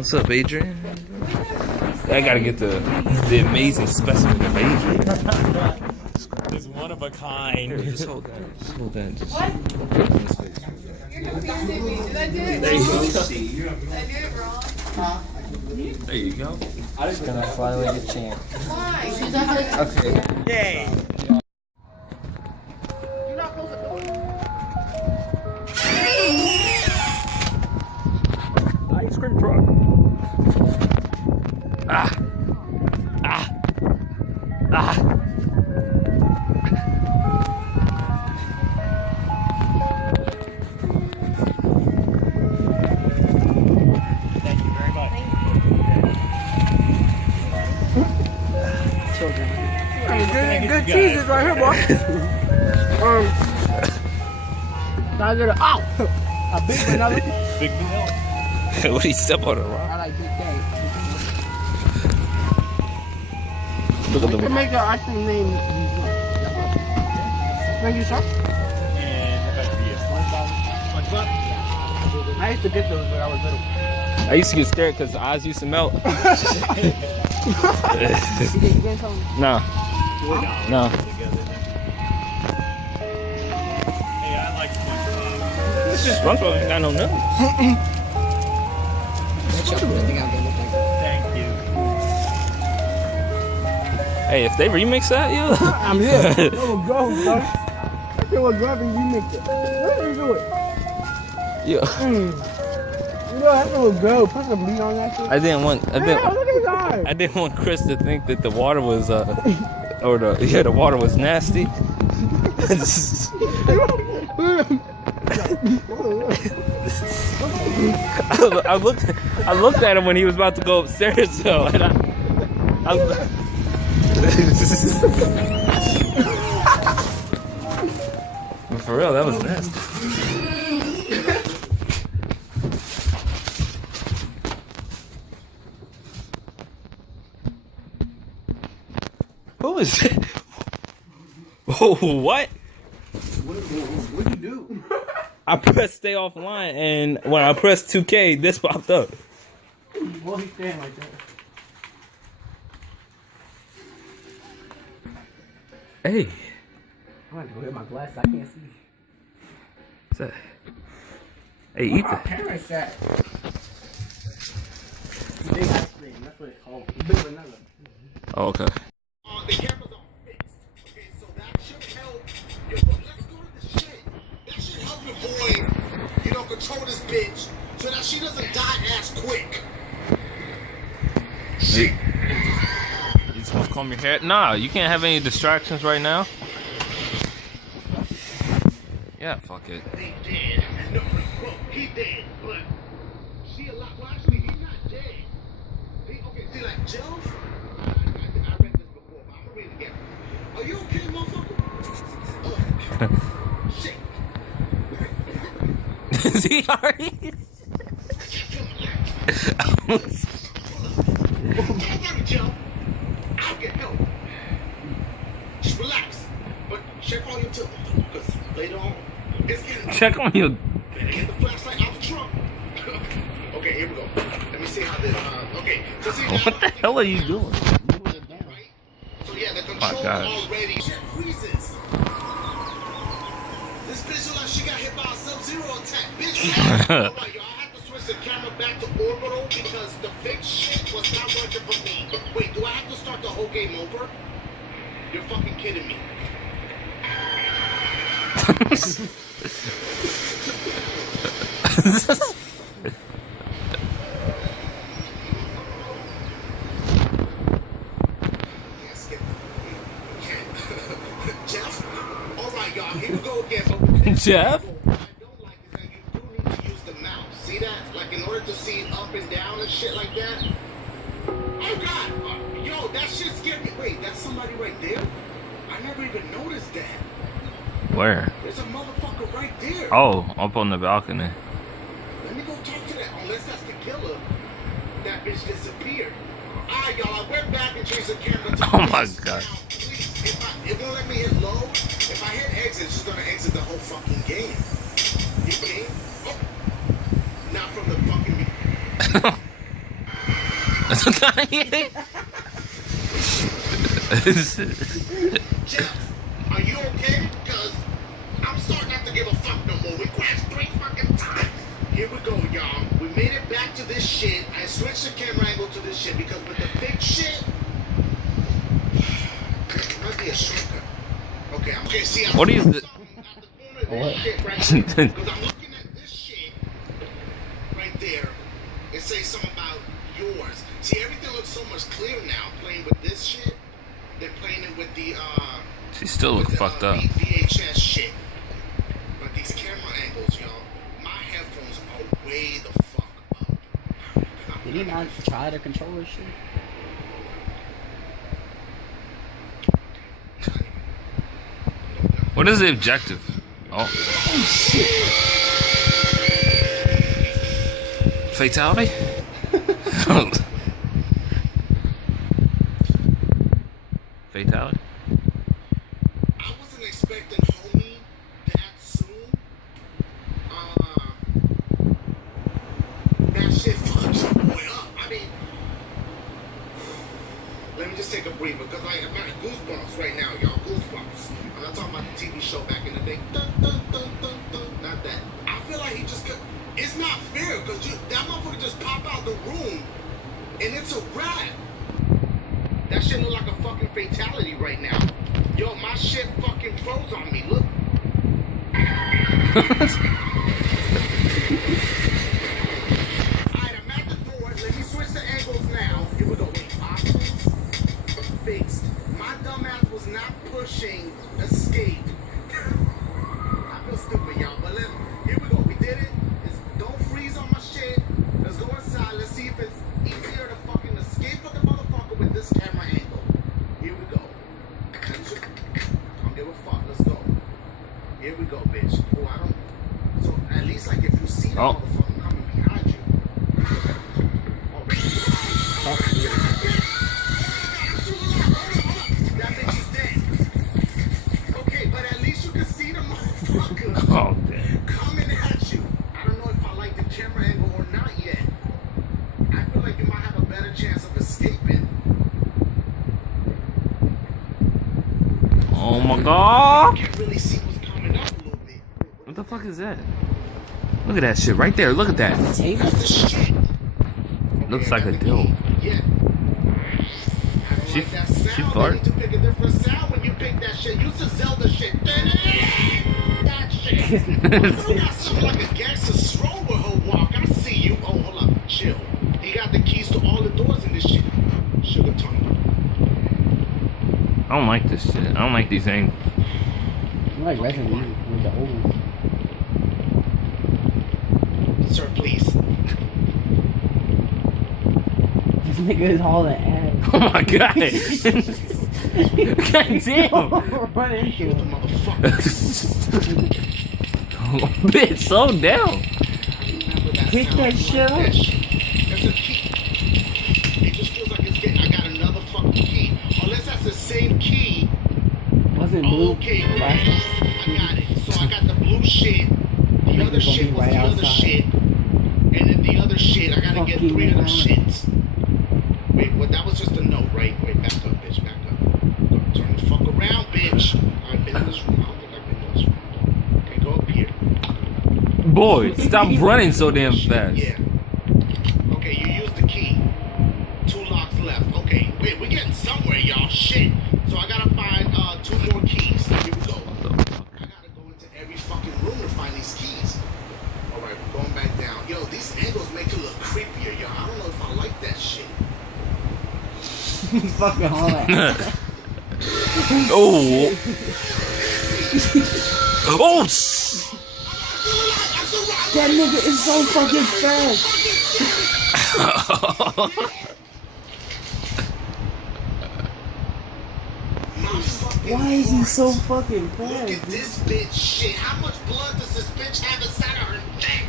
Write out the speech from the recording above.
What's up, Adrian? I gotta get the amazing specimen of Adrian. It's one of a kind. Here, just hold that. Just hold that. Just What? You're confusing me. Did I do it there you wrong? go. Did I do it wrong? There you go. I'm just gonna fly like a champ. Why? Okay. Yay! You're not close the door. Ice cream truck. Ah. Ah. Ah. Thank you very much. Good cheeses right here, boy. Can I get a big vanilla? Big vanilla. What do you step on a rock? I like big cake. Look at We can the. make our ice cream name. Thank you, sir. And how about the SpongeBob? I used to get those when I was little. I used to get scared because the eyes used to melt. You get some? No. No. Hey, I like SpongeBob. SpongeBob ain't got no nose. Thank you. Hey, if they remix that, yo. I'm here. That was go, son. That shit was good and you mixed it. What did you do it? Yeah. You know, that shit was good. Put some meat on that shit. I didn't want. Damn, look at his eyes. I didn't want Chris to think that the water was the water was nasty. I looked at him when he was about to go upstairs though, and but for real, that was nasty. Who is it? Oh, what? What'd you do? I pressed stay offline, and when I pressed 2K, this popped up. Well, he's standing like that. Hey, I'm gonna go get my glasses. I can't see. what's that? Hey, eat My that. parents at. Big ice cream. That's what it's called. Big vanilla. Oh, okay. The cameras are fixed. Okay, so that should help. Yo, bro, let's go to the shit. That should help your boy, control this bitch so that she doesn't die ass quick. You supposed to comb your hair? Nah, you can't have any distractions right now. Yeah, fuck it. He dead. No, well, he dead, but she alive. Well, actually, he's not dead. Okay, see, like, Joe, I read this before, but I'm gonna read it again. Are you okay, motherfucker? Shit. Is he already? Don't worry, Joe. I'll get help. Just relax. But check on your tip, because later on, it's getting... Check on your. Get the flashlight out the trunk. Okay, here we go. Let me see how this... okay, so see... What the hell are you doing? Right? So yeah, the control God. already... Shit freezes. This bitch look like she got hit by a Sub-Zero attack, bitch. Alright, y'all, I have to switch the camera back to orbital because the fake shit was not working for me. Wait, do I have to start the whole game over? You're fucking kidding me. Jeff? Alright, y'all, here we go again. Jeff? What I don't like is that you do need to use the mouse. See that? Like, in order to see up and down and shit like that. Oh, God! Yo, that shit scared me. Wait, that's somebody right there? I never even noticed that. Where? There's a motherfucker right there. Oh, up on the balcony. Let me go talk to that. Unless that's the killer. That bitch disappeared. Alright, y'all, I went back and changed the camera to Oh my this. God. Now, please, it won't let me hit load. If I hit exit, it's just gonna exit the whole fucking game. You know what I mean? Oh. Not from the fucking... Jeff, are you okay? Because I'm starting not to give a fuck no more. We crashed 3 fucking times. Here we go, y'all. We made it back to this shit. I switched the camera angle to this shit because with the big shit, it might be a shortcut. Okay, okay, see, I'm What is it? What? Because I'm looking at this shit right there. It says something about yours. See, everything looks so much clearer now playing with this shit than playing it with the She still look fucked up. VHS shit. But these camera angles, y'all, my headphones are way the fuck up. Did he not try to control his shit? What is the objective? Oh. Fatality? Fatality? I wasn't expecting homie that soon. That shit fucked your boy up. I mean, let me just take a breather because I'm at goosebumps right now, y'all. Goosebumps. I'm not talking about the TV show back in the day. Dun, dun, dun, dun, dun. Not that. I feel like he just could. It's not fair because that motherfucker just pop out the room and it's a wrap. That shit look like a fucking fatality right now. Yo, my shit fucking froze on me. Look. Alright, I'm at the door. Let me switch the angles now. Here we go. Wait, options fixed. My dumbass was not pushing escape. I feel stupid, y'all, but here we go. We did it. Don't freeze on my shit. Let's go inside. Let's see if it's easier to fucking escape with the motherfucker with this camera angle. Here we go. I don't give a fuck. Let's go. Here we go, bitch. Oh, I don't. So at least like if you see the motherfucker coming behind you. That bitch is dead. Okay, but at least you can see the motherfucker coming at you. I don't know if I like the camera angle or not yet. I feel like you might have a better chance of escaping. Oh my god! You can't really see what's coming up a little bit. What the fuck is that? Look at that shit right there. Look at that. That's the shit. Looks like a dildo. Yeah. I don't like that sound. She You fart. need to pick a different sound when you pick that shit. Use the Zelda shit. That shit. You got something like a gangster stroll with her walk. I see you. Oh, hold up. Chill. He got the keys to all the doors in this shit. Sugar tongue. I don't like this shit. I don't like these angles. I like Resident Evil with the old one. Sir, please. This nigga is hauling ass. Oh my god! God damn! Run into him. Bitch, slow down. Pick that shit up. There's a key. It just feels like it's getting. I got another fucking key. Unless that's the same key. Wasn't blue Okay, last time? I got it. So I got the blue shit. The other shit was the other shit. And then the other shit, I gotta get 3 of them shits. Wait, what? That was just a note, right? Wait, back up, bitch, back up. Turn the fuck around, bitch. I've been in this room. I don't think I've been in this room. Okay, go up here. Boy, stop running so damn fast. Yeah. Okay, you used the key. 2 locks left. Okay, wait, we're getting somewhere, y'all. Shit. So I gotta find 2 more keys. Here we go. I gotta go into every fucking room to find these keys. Alright, we're going back down. Yo, these angles make it look creepier, y'all. I don't know if I like that shit. He's fucking hauling ass. Oh! Oh! That nigga is so fucking fast. Why is he so fucking Look fast? at this bitch shit. How much blood does this bitch have inside of her neck?